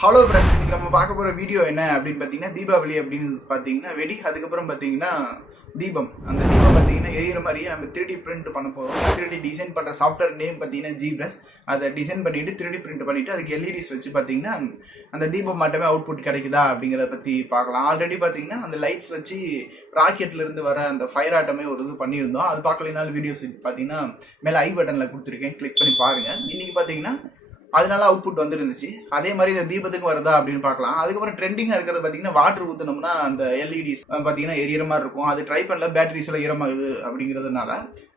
Hello friends, இன்னைக்கு நம்ம பார்க்க போகிற வீடியோ என்ன அப்படின்னு பார்த்தீங்கன்னா தீபாவளி அப்படின்னு பார்த்தீங்கன்னா வெடி, அதுக்கப்புறம் பார்த்தீங்கன்னா தீபம். அந்த தீபம் பார்த்தீங்கன்னா எரியிற மாதிரியே நம்ம 3D பிரிண்ட் பண்ண போகிறோம். 3D டிசைன் பண்ணுற சாஃப்ட்வேர் நேம் பார்த்தீங்கன்னா ஜிப்ரஸ். அதை டிசைன் பண்ணிவிட்டு 3D பிரிண்ட் பண்ணிவிட்டு அதுக்கு எல்இடிஸ் வச்சு பார்த்தீங்கன்னா அந்த தீபம் மட்டுமே அவுட்புட் கிடைக்குதா அப்படிங்கிறத பற்றி பார்க்கலாம். ஆல்ரெடி பார்த்தீங்கன்னா அந்த லைட்ஸ் வச்சு ராக்கெட்லேருந்து வர அந்த ஃபயர் ஆட்டமே ஒரு இது பண்ணியிருந்தோம். அது பார்க்கலைனாலும் வீடியோஸ் பார்த்தீங்கன்னா மேலே ஐ பட்டனில் கொடுத்துருக்கேன், கிளிக் பண்ணி பாருங்கள். இன்றைக்கி பார்த்தீங்கன்னா அதனால அவுட்புட் வந்துருந்துச்சு. அதே மாதிரி இந்த தீபத்துக்கு வருதா அப்படின்னு பார்க்கலாம். அதுக்கப்புறம் ட்ரெண்டிங்காக இருக்கிறது பார்த்தீங்கன்னா வாட்டர் ஊற்றினோம்னா அந்த எல்இடிஸ் பார்த்தீங்கன்னா எரியற மாதிரி இருக்கும். அது ட்ரை பண்ணல, பேட்டரிஸ் எல்லாம் ஈரமாகுது அப்படிங்கிறதுனால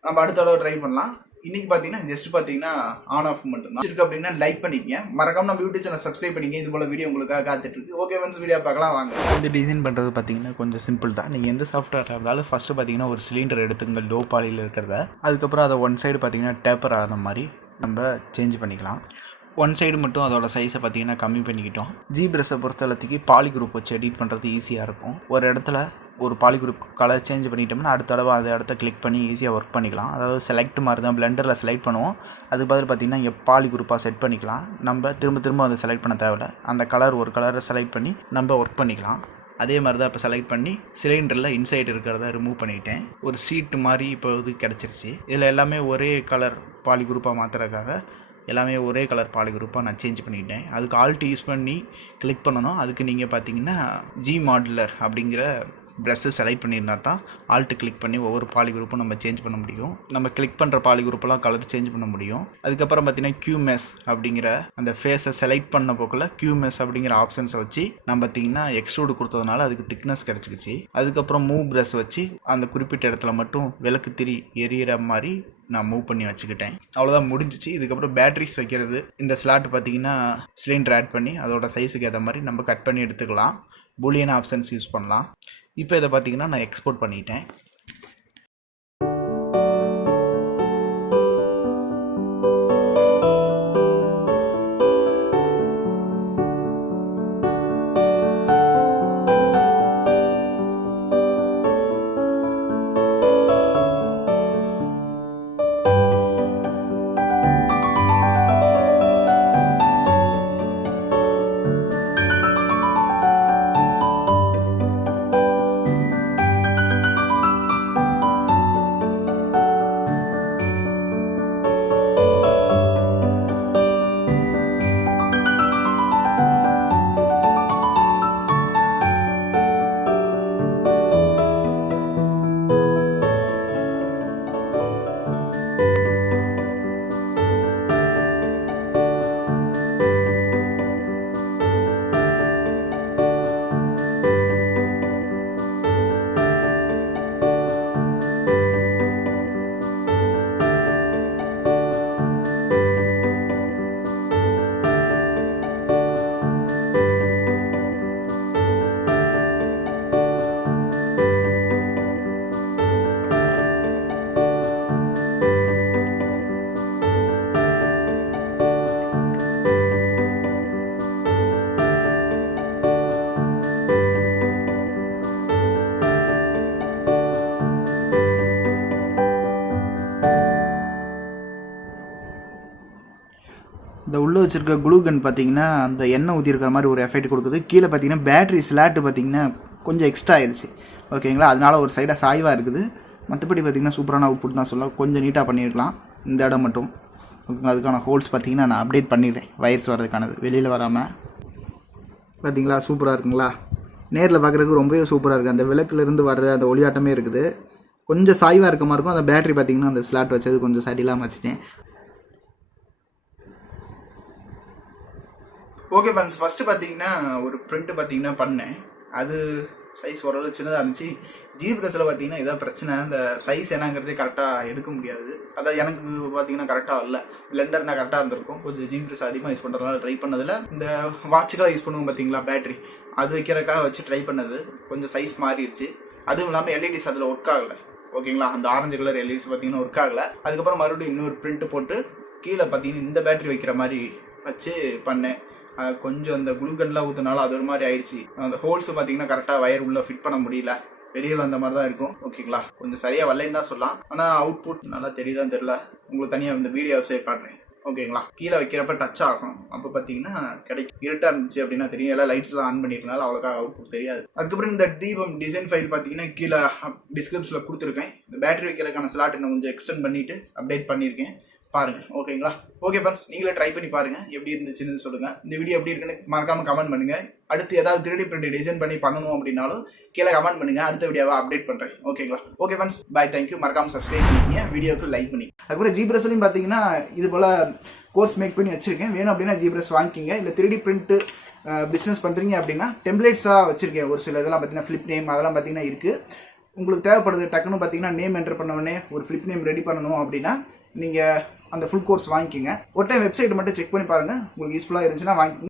நம்ம அடுத்த தடவை ட்ரை பண்ணலாம். இன்னைக்கு பார்த்தீங்கன்னா ஜஸ்ட் பார்த்தீங்கன்னா ஆன் ஆஃப் மட்டும்தான் இருக்கு. அப்படின்னா லைக் பண்ணிக்கங்க, மறக்காம நம்ம யூடியூப் சேனல் சப்ஸ்கிரைப் பண்ணிங்க. இது போல வீடியோ உங்களுக்காக காத்துட்டு இருக்கு. ஓகே ஃப்ரெண்ட்ஸ், வீடியோ பார்க்கலாம் வாங்க. இந்த டிசைன் பண்ணுறது பார்த்தீங்கன்னா கொஞ்சம் சிம்பிள் தான். நீங்கள் எந்த சாஃப்ட்வேர் இருந்தாலும் ஃபர்ஸ்ட் பார்த்தீங்கன்னா ஒரு சிலிண்டர் எடுத்துங்க, லோ பாலியில் இருக்கிறத. அதுக்கப்புறம் அதை ஒன் சைடு பார்த்தீங்கன்னா டேப்பர் ஆகிற மாதிரி நம்ம சேஞ்ச் பண்ணிக்கலாம். ஒன் சைடு மட்டும் அதோட சைஸை பார்த்தீங்கன்னா கம்மி பண்ணிக்கிட்டோம். ஜிப்ரஸை பொறுத்தளவுக்கு பாலி குரூப் வச்சு எடிட் பண்ணுறது ஈஸியாக இருக்கும். ஒரு இடத்துல ஒரு பாலி குரூப் கலர் சேஞ்ச் பண்ணிட்டோம்னா அடுத்த தடவை அதை இடத்த கிளிக் பண்ணி ஈஸியாக ஒர்க் பண்ணிக்கலாம். அதாவது செலக்ட் மாதிரி தான் பிளெண்டரில் செலக்ட் பண்ணுவோம். அதுக்கு பதில் பார்த்திங்கன்னா இங்கே பாலி குரூப்பாக செட் பண்ணிக்கலாம். நம்ம திரும்ப அதை செலக்ட் பண்ண தேவையில்லை. அந்த ஒரு கலரை செலக்ட் பண்ணி நம்ம ஒர்க் பண்ணிக்கலாம். அதே மாதிரி தான் இப்போ செலக்ட் பண்ணி சிலிண்டரில் இன்சைட் இருக்கிறத ரிமூவ் பண்ணிட்டேன். ஒரு சீட்டு மாதிரி இப்போ இது கிடச்சிருச்சு. இதில் எல்லாமே ஒரே கலர் பாலி குரூப்பாக மாற்றுறதுக்காக எல்லாமே ஒரே கலர் பாலி குரூப்பாக நான் சேஞ்ச் பண்ணிட்டேன். அதுக்கு ஆல்ட் யூஸ் பண்ணி கிளிக் பண்ணணும். அதுக்கு நீங்கள் பார்த்தீங்கன்னா ஜி மாடுலர் அப்படிங்கிற ப்ரெஷ்ஷை செலக்ட் பண்ணியிருந்தா தான் ஆல்ட்டு கிளிக் பண்ணி ஒவ்வொரு பாலி குரூப்பும் நம்ம சேஞ்ச் பண்ண முடியும். நம்ம கிளிக் பண்ணுற பாலி குரூப்பெல்லாம் கலர் சேஞ்ச் பண்ண முடியும். அதுக்கப்புறம் பார்த்தீங்கன்னா QMES அப்படிங்கிற அந்த ஃபேஸை செலக்ட் பண்ண போக்கில் QMES அப்படிங்கிற ஆப்ஷன்ஸை வச்சு நம்ம பார்த்தீங்கன்னா எக்ஸ்ட்ரூடு கொடுத்ததுனால அதுக்கு திக்னஸ் கிடச்சிக்கிச்சு. அதுக்கப்புறம் மூவ் ப்ரெஷ் வச்சு அந்த குறிப்பிட்ட இடத்துல மட்டும் விளக்கு திரி எரியிற மாதிரி நான் மூவ் பண்ணி வச்சுக்கிட்டேன். அவ்வளோதான், முடிஞ்சிச்சு. இதுக்கப்புறம் பேட்டரிஸ் வைக்கிறது. இந்த ஸ்லாட் பார்த்தீங்கன்னா சிலிண்டர் ஆட் பண்ணி அதோட சைஸுக்கு ஏற்ற மாதிரி நம்ம கட் பண்ணி எடுத்துக்கலாம். பூலியன் ஆப்ஷன்ஸ் யூஸ் பண்ணலாம். இப்போ இதை பார்த்தீங்கன்னா நான் எக்ஸ்போர்ட் பண்ணிட்டேன். இந்த உள்ளே வச்சுருக்க குளூகன் பார்த்தீங்கன்னா அந்த எண்ணெய் ஊற்றிருக்கிற மாதிரி ஒரு எஃபெக்ட் கொடுக்குது. கீழே பார்த்தீங்கன்னா பேட்டரி ஸ்லாட்டு பார்த்தீங்கன்னா கொஞ்சம் எக்ஸ்ட்ரா ஆயிடுச்சு. ஓகேங்களா, அதனால ஒரு சைடாக சாய்வாக இருக்குது. மற்றபடி பார்த்தீங்கன்னா சூப்பரான அவுட்புட் தான் சொல்லலாம். கொஞ்சம் நீட்டாக பண்ணியிருக்கலாம் இந்த இடம் மட்டும். ஓகேங்களா, அதுக்கான ஹோல்ஸ் பார்த்தீங்கன்னா நான் அப்டேட் பண்ணிடுறேன், வயர்ஸ் வர்றதுக்கானது வெளியில் வராமல். பார்த்தீங்களா, சூப்பராக இருக்குங்களா? நேரில் பார்க்குறதுக்கு ரொம்பவே சூப்பராக இருக்குது. அந்த விளக்குலேருந்து வர்ற அந்த ஒளியாட்டமே இருக்குது. கொஞ்சம் சாய்வாக இருக்க மாதிரி இருக்கும். அந்த பேட்டரி பார்த்தீங்கன்னா அந்த ஸ்லாட் வச்சது கொஞ்சம் சரியில்லாமல் வச்சுட்டேன். ஓகே ஃப்ரெண்ட்ஸ், ஃபஸ்ட்டு பார்த்தீங்கன்னா ஒரு பிரிண்ட் பார்த்தீங்கன்னா பண்ணேன். அது சைஸ் ஓரளவு சின்னதாக இருந்துச்சு. ஜிப்ரஸில் பார்த்தீங்கன்னா இதான் பிரச்சனை, அந்த சைஸ் என்னங்கிறதே கரெக்டாக எடுக்க முடியாது. அதாவது எனக்கு பார்த்தீங்கன்னா கரெக்டாக இல்லை. பிளெண்டர்னா கரெக்டாக இருந்திருக்கும். கொஞ்சம் ஜிப்ரஸ் அதிகமாக யூஸ் பண்ணுறதுனால ட்ரை பண்ணதில் இந்த வாட்சுக்கெல்லாம் யூஸ் பண்ணுவோம் பார்த்தீங்களா, பேட்டரி அது வைக்கிறதுக்காக வச்சு ட்ரை பண்ணது கொஞ்சம் சைஸ் மாறிடுச்சு. அதுவும் இல்லாமல் எல்இடிஸ் அதில் ஒர்க் ஆகலை. ஓகேங்களா, அந்த ஆரஞ்சு கலர் எல்இடிஸ் பார்த்தீங்கன்னா ஒர்க் ஆகலை. அதுக்கப்புறம் மறுபடியும் இன்னொரு பிரிண்ட் போட்டு கீழே பார்த்தீங்கன்னா இந்த பேட்டரி வைக்கிற மாதிரி வச்சு பண்ணேன். கொஞ்சம் அந்த குளுகன்லாம் ஊற்றினாலும் அது ஒரு மாதிரி ஆயிடுச்சு. அந்த ஹோல்ஸ் பார்த்தீங்கன்னா கரெக்டாக வயர் உள்ள ஃபிட் பண்ண முடியல. வெளியில் அந்த மாதிரி தான் இருக்கும். ஓகேங்களா, கொஞ்சம் சரியாக வரலைன்னு தான் சொல்லலாம். ஆனால் அவுட்புட் நல்லா தெரியுதான்னு தெரியல. உங்களுக்கு தனியாக இந்த வீடியோஸே காட்டுறேன். ஓகேங்களா. கீழே வைக்கிறப்ப டச் ஆகும், அப்போ பார்த்தீங்கன்னா கிடைக்கும். இருட்டாக இருந்துச்சு அப்படின்னா தெரியும், எல்லாம் லைட்ஸ்லாம் ஆன் பண்ணிருக்கனால அவ்வளோக்கா அவுட்புட் தெரியாது. அதுக்கப்புறம் இந்த தீபம் டிசைன் ஃபைல் பார்த்தீங்கன்னா கீழே டிஸ்கிரிப்ஷனில் கொடுத்துருக்கேன். இந்த பேட்டரி வைக்கிறதுக்கான ஸ்லாட் இன்னும் கொஞ்சம் எக்ஸ்டெண்ட் பண்ணிட்டு அப்டேட் பண்ணியிருக்கேன், பாருங்க. ஓகேங்களா. ஓகே ஃப்ரெண்ட்ஸ், நீங்களே ட்ரை பண்ணி பாருங்க, எப்படி இருந்துச்சுன்னு சொல்லுங்க. இந்த வீடியோ எப்படி இருக்குன்னு மறக்காம கமெண்ட் பண்ணுங்க. அடுத்து ஏதாவது 3D பிரிண்ட் டிசைன் பண்ணி பண்ணணும் அப்படின்னாலும் கீழே கமெண்ட் பண்ணுங்க, அடுத்த வீடியோவை அப்டேட் பண்றேன். ஓகேங்களா. Okay friends, bye, thank you. மறக்காம சப்ஸ்கிரைப் பண்ணிக்கங்க, வீடியோக்கு லைக் பண்ணி. அதுக்கப்புறம் ஜிபிரஸ்லையும் பார்த்தீங்கன்னா இது போல கோர்ஸ் மேக் பண்ணி வச்சிருக்கேன். வேணும் அப்படின்னா ஜிபிரஸ் வாங்கிக்கிங்க. இல்லை 3D பிரிண்ட் பிஸ்னஸ் பண்ணுறீங்க அப்படின்னா டெம்ப்ளேட்ஸாக வச்சிருக்கேன். ஒரு சில இதெல்லாம் பார்த்தீங்கன்னா ஃபிளிப் நேம் அதெல்லாம் பார்த்தீங்கன்னா இருக்குது. உங்களுக்கு தேவைப்படுது டக்குன்னு பார்த்தீங்கன்னா நேம் என்டர் பண்ணவொடனே ஒரு ஃபிளிப் நேம் ரெடி பண்ணணும் அப்படின்னா நீங்கள் அந்த ஃபுல் கோர்ஸ் வாங்கிக்கிங்க. ஒரு டைம் வெப்சைட் மட்டும் செக் பண்ணி பாருங்கள், உங்களுக்கு யூஸ்ஃபுல்லாக இருந்துச்சுன்னா வாங்கிக்கோங்க.